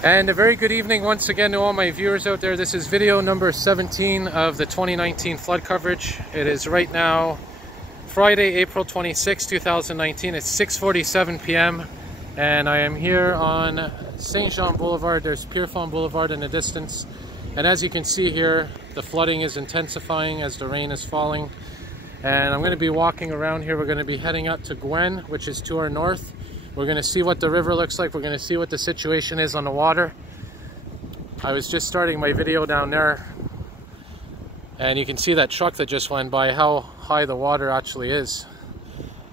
And a very good evening once again to all my viewers out there. This is video number 17 of the 2019 flood coverage. It is right now Friday, April 26, 2019. It's 6:47 p.m. and I am here on St. Jean Boulevard. There's Pierrefonds Boulevard in the distance. And as you can see here, the flooding is intensifying as the rain is falling. And I'm going to be walking around here. We're going to be heading up to Gouin, which is to our north. We're going to see what the river looks like. We're going to see what the situation is on the water. I was just starting my video down there, and you can see that truck that just went by, how high the water actually is.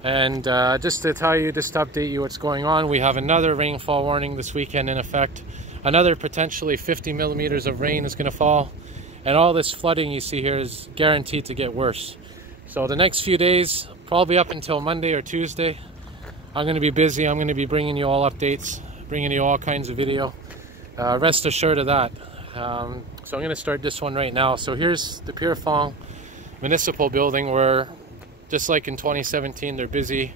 And just to update you what's going on, we have another rainfall warning this weekend in effect. Another potentially 50 millimeters of rain is going to fall. And all this flooding you see here is guaranteed to get worse. So the next few days, probably up until Monday or Tuesday, I'm going to be busy. I'm going to be bringing you all updates, bringing you all kinds of video. Rest assured of that. So I'm going to start this one right now. So here's the Pierrefonds Municipal Building, where, just like in 2017, they're busy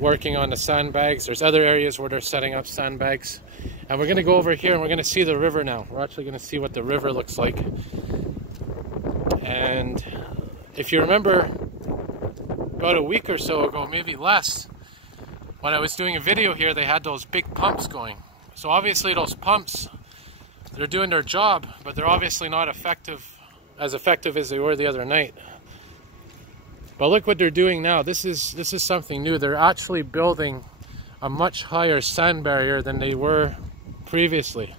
working on the sandbags. There's other areas where they're setting up sandbags. And we're going to go over here and we're going to see the river now. We're actually going to see what the river looks like. And if you remember, about a week or so ago, maybe less, when I was doing a video here, they had those big pumps going. So obviously those pumps, they're doing their job, but they're obviously not as effective as they were the other night. But look what they're doing now. This is something new. They're actually building a much higher sand barrier than they were previously.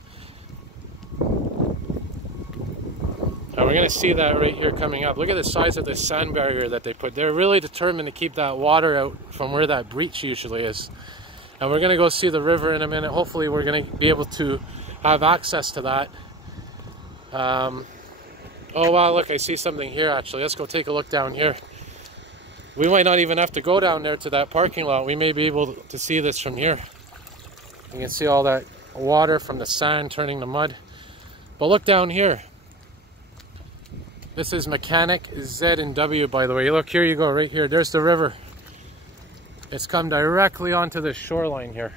And we're going to see that right here coming up. Look at the size of this sand barrier that they put. They're really determined to keep that water out from where that breach usually is. And we're going to go see the river in a minute. Hopefully we're going to be able to have access to that. Oh wow, look, I see something here actually. Let's go take a look down here. We might not even have to go down there to that parking lot. We may be able to see this from here. You can see all that water from the sand turning to mud. But look down here. This is Mechanic Z&W, by the way. Look, here you go, right here. There's the river. It's come directly onto the shoreline here.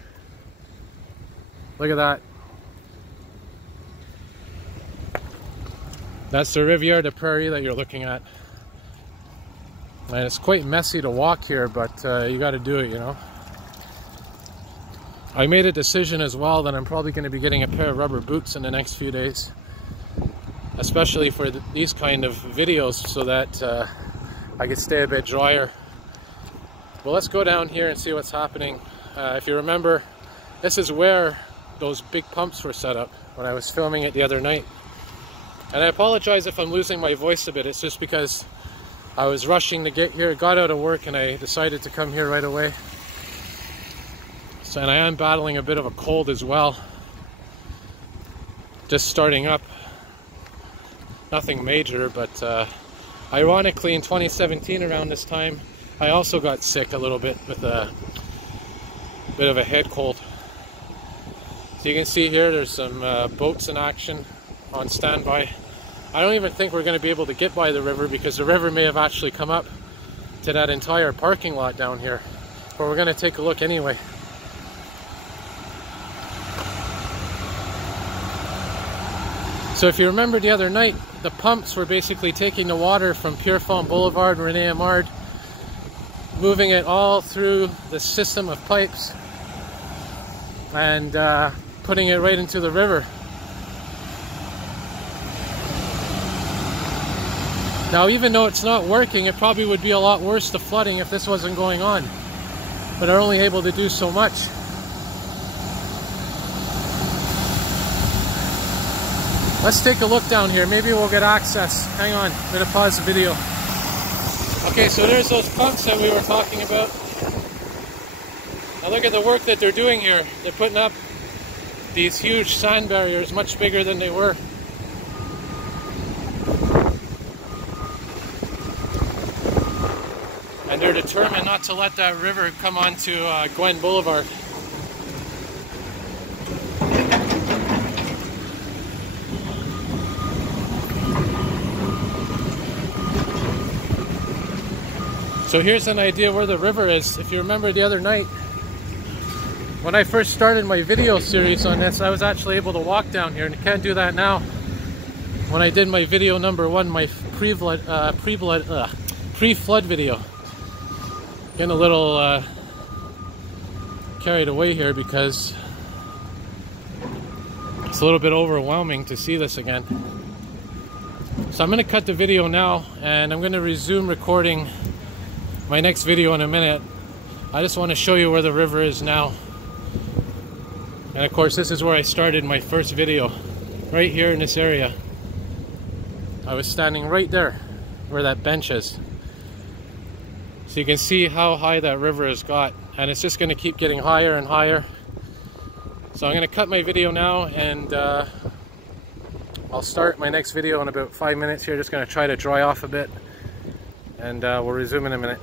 Look at that. That's the Rivière de Prairie that you're looking at. And it's quite messy to walk here, but you got to do it, you know. I made a decision as well that I'm probably going to be getting a pair of rubber boots in the next few days. Especially for these kind of videos, so that I can stay a bit drier. Well, let's go down here and see what's happening. If you remember, this is where those big pumps were set up when I was filming it the other night. And I apologize if I'm losing my voice a bit. It's just because I was rushing to get here, got out of work, and I decided to come here right away. So, and I am battling a bit of a cold as well. Just starting up. Nothing major, but ironically in 2017 around this time, I also got sick a little bit with a bit of a head cold. So you can see here there's some boats in action on standby. I don't even think we're going to be able to get by the river, because the river may have actually come up to that entire parking lot down here. But we're going to take a look anyway. So if you remember the other night, the pumps were basically taking the water from Pierrefonds Boulevard and René Amard, moving it all through the system of pipes and putting it right into the river. Now, even though it's not working, it probably would be a lot worse, the flooding, if this wasn't going on. But they're only able to do so much. Let's take a look down here. Maybe we'll get access. Hang on, I'm going to pause the video. Okay, so there's those pumps that we were talking about. Now look at the work that they're doing here. They're putting up these huge sand barriers, much bigger than they were. And they're determined not to let that river come onto Gouin Boulevard. So here's an idea where the river is. If you remember the other night, When I first started my video series on this, I was actually able to walk down here, and I can't do that now. When I did my video number 1, my pre-flood video. Getting a little carried away here because it's a little bit overwhelming to see this again. So I'm going to cut the video now, and I'm going to resume recording my next video in a minute. I just want to show you where the river is now. And of course, this is where I started my first video, right here in this area. I was standing right there where that bench is. So you can see how high that river has got, and it's just going to keep getting higher and higher. So I'm going to cut my video now, and I'll start my next video in about 5 minutes here. Just going to try to dry off a bit, and we'll resume in a minute.